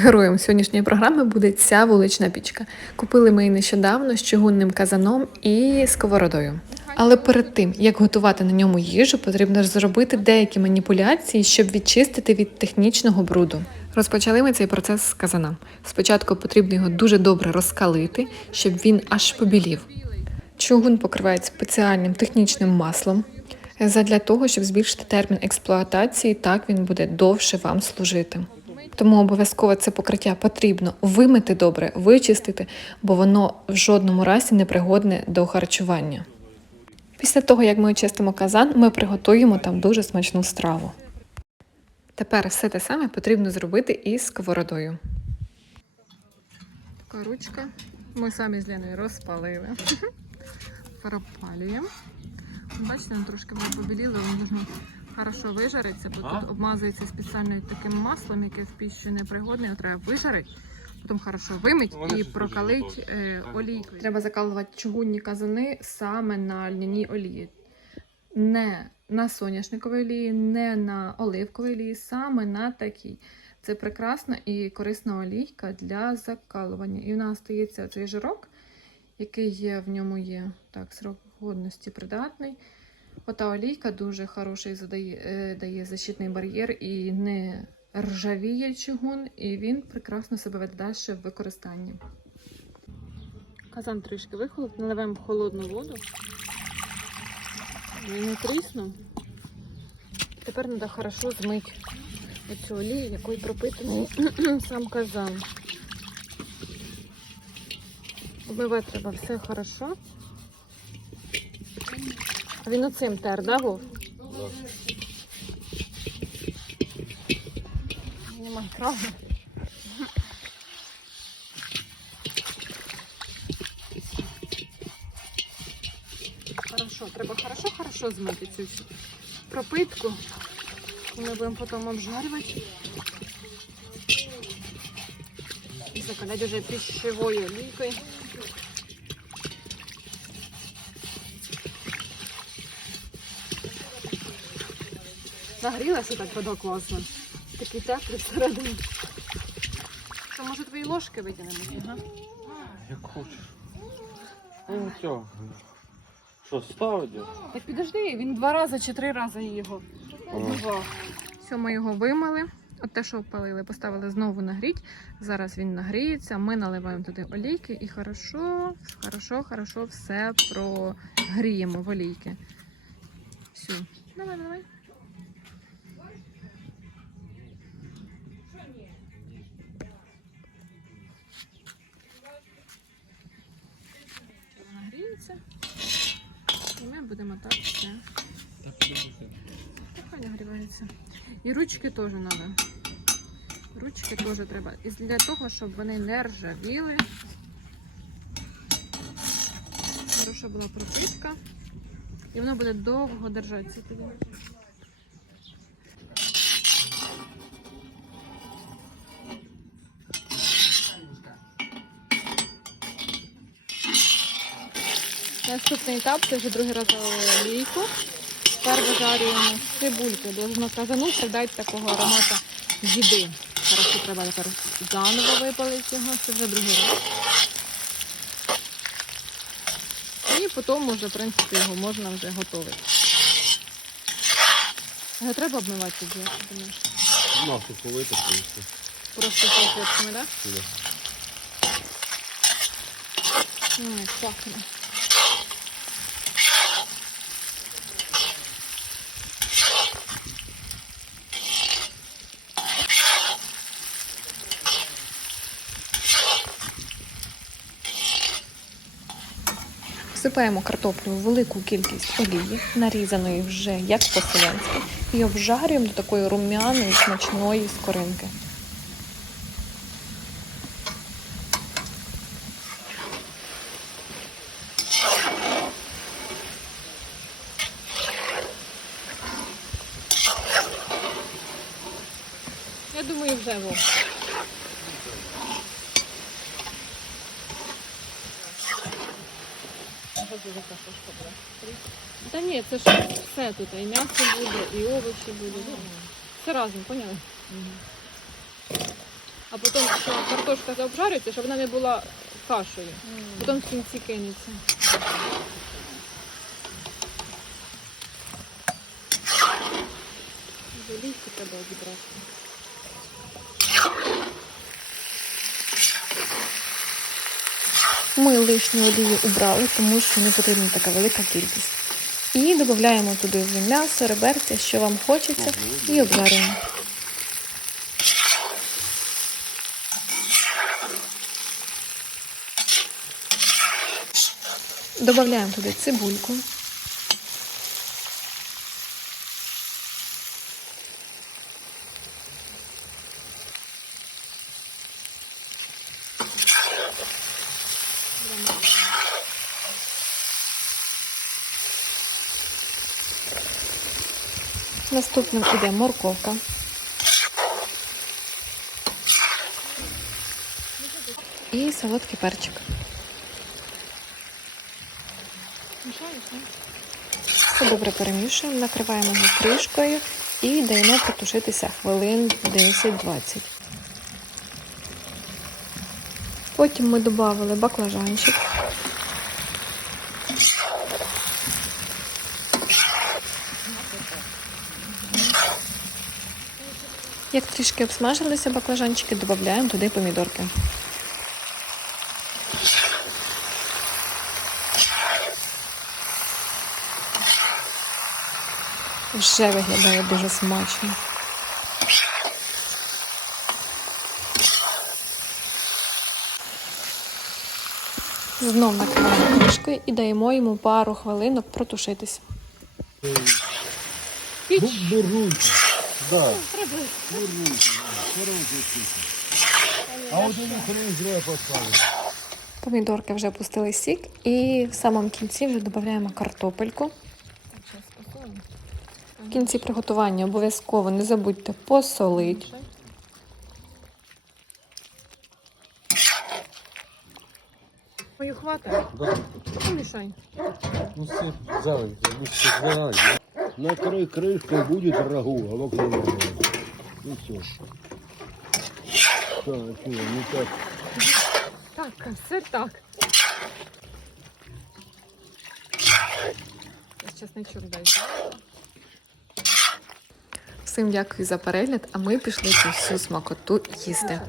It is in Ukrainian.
Героєм сьогоднішньої програми буде ця вулична пічка. Купили ми її нещодавно з чугунним казаном і сковородою. Але перед тим, як готувати на ньому їжу, потрібно зробити деякі маніпуляції, щоб відчистити від технічного бруду. Розпочали ми цей процес з казана. Спочатку потрібно його дуже добре розкалити, щоб він аж побілів. Чугун покривають спеціальним технічним маслом. Задля того, щоб збільшити термін експлуатації, так він буде довше вам служити. Тому обов'язково це покриття потрібно вимити добре, вичистити, бо воно в жодному разі не пригодне до харчування. Після того, як ми очистимо казан, ми приготуємо там дуже смачну страву. Тепер все те саме потрібно зробити із сковородою. Така ручка. Ми самі з Леною розпалили. Пропалюємо. Бачите, воно трошки воно побіліло, воно хорошо вижариться, бо тут обмазується спеціальним таким маслом, яке в піщу не пригодне, його треба вижарити, потім хорошо вимить Вони і прокалить дуже е, Так. олійкою. Треба закалувати чугунні казани саме на льняній олії. Не на соняшниковій олії, не на оливковій олії, саме на такій. Це прекрасна і корисна олійка для закалування. І в нас стається цей жирок, який є в ньому є так, срок годності придатний. Ота олійка дуже хороший задає, е, дає защитний бар'єр і не ржавіє чугун, і він прекрасно себе веде далі в використанні. Казан трішки вихолод, наливаємо в холодну воду. Він не тріснув. Тепер треба хорошо змити оцю олію, якою пропитаний сам казан. Обмивати треба все хорошо. Він оцим тер, да, Вов? Нема крана. Хорошо, треба хорошо-хорошо змити цю пропитку. Ми будемо потім обжарювати. І закаляти вже пищевою олійкою. Нагрілася так вода класно. Такий теплий всередині. Що, може, твої ложки витягнемо? Ага. Як хочеш. Ну все. Що, ставити? Так підожди, він два рази чи три рази його оббивав. Все, ми його вимили. От те, що опалили, поставили знову нагріть. Зараз він нагріється. Ми наливаємо туди олійки і хорошо, хорошо, хорошо все прогріємо в олійки. Все. Давай, давай. Нагріється. І ми будемо так все. Хай нагрівається. І ручки теж треба. Ручки теж треба. І для того, щоб вони не ржавіли. Хороша була пропитка. І воно буде довго держатися тоді. Наступний етап це вже другий раз олійку. Тепер вижарюємо цибульку. Должно казану придати такого аромату їди. Хорошо треба тепер заново випалити його, це вже другий раз. І потім вже, в принципі, його можна вже готувати. Його треба обмивати тоді, як ти думаєш? Нахуй полити просто. Просто салфетками, так? Да? Пахне. Всипаємо картоплю в велику кількість олії, нарізаної вже як по-селянськи, і обжарюємо до такої рум'яної смачної скоринки. Я думаю, вже во. Та ні, це ж все тут. І м'ясо буде, і овочі будуть. Все разом, поняли? а потім що картошка заобжариться, щоб вона не була кашею. Потім в кінці кинеться. Олійку треба обідрати. Ми лишню олію убрали, тому що не потрібна така велика кількість. І додаємо туди вже м'ясо, реберця, що вам хочеться, і обжарюємо. Додаємо туди цибульку. Наступним іде морковка. І солодкий перчик. Все добре перемішуємо, накриваємо його кришкою і даємо протушитися хвилин 10-20. Потім ми додали баклажанчик. Як трішки обсмажилися баклажанчики, додаємо туди помідорки. Вже виглядає дуже смачно. Знов накриваємо кришкою і даємо йому пару хвилинок протушитись. Ну, бургунька. Да. Тихо. А от йому хрен зря поставив. Помідорки вже пустили сік, і в самому кінці вже додаємо картопельку. В кінці приготування обов'язково не забудьте посолити. Мою хватає? Да. Помішай. Ну все, зелень, ну все збирай. Накрой крышкой будет рагу, а вокруг рагу. Ну все. Так, не, не так. Так, все так. Чесничок дай. Всім дякую за перегляд, а ми пішли цю всю смакоту їсти.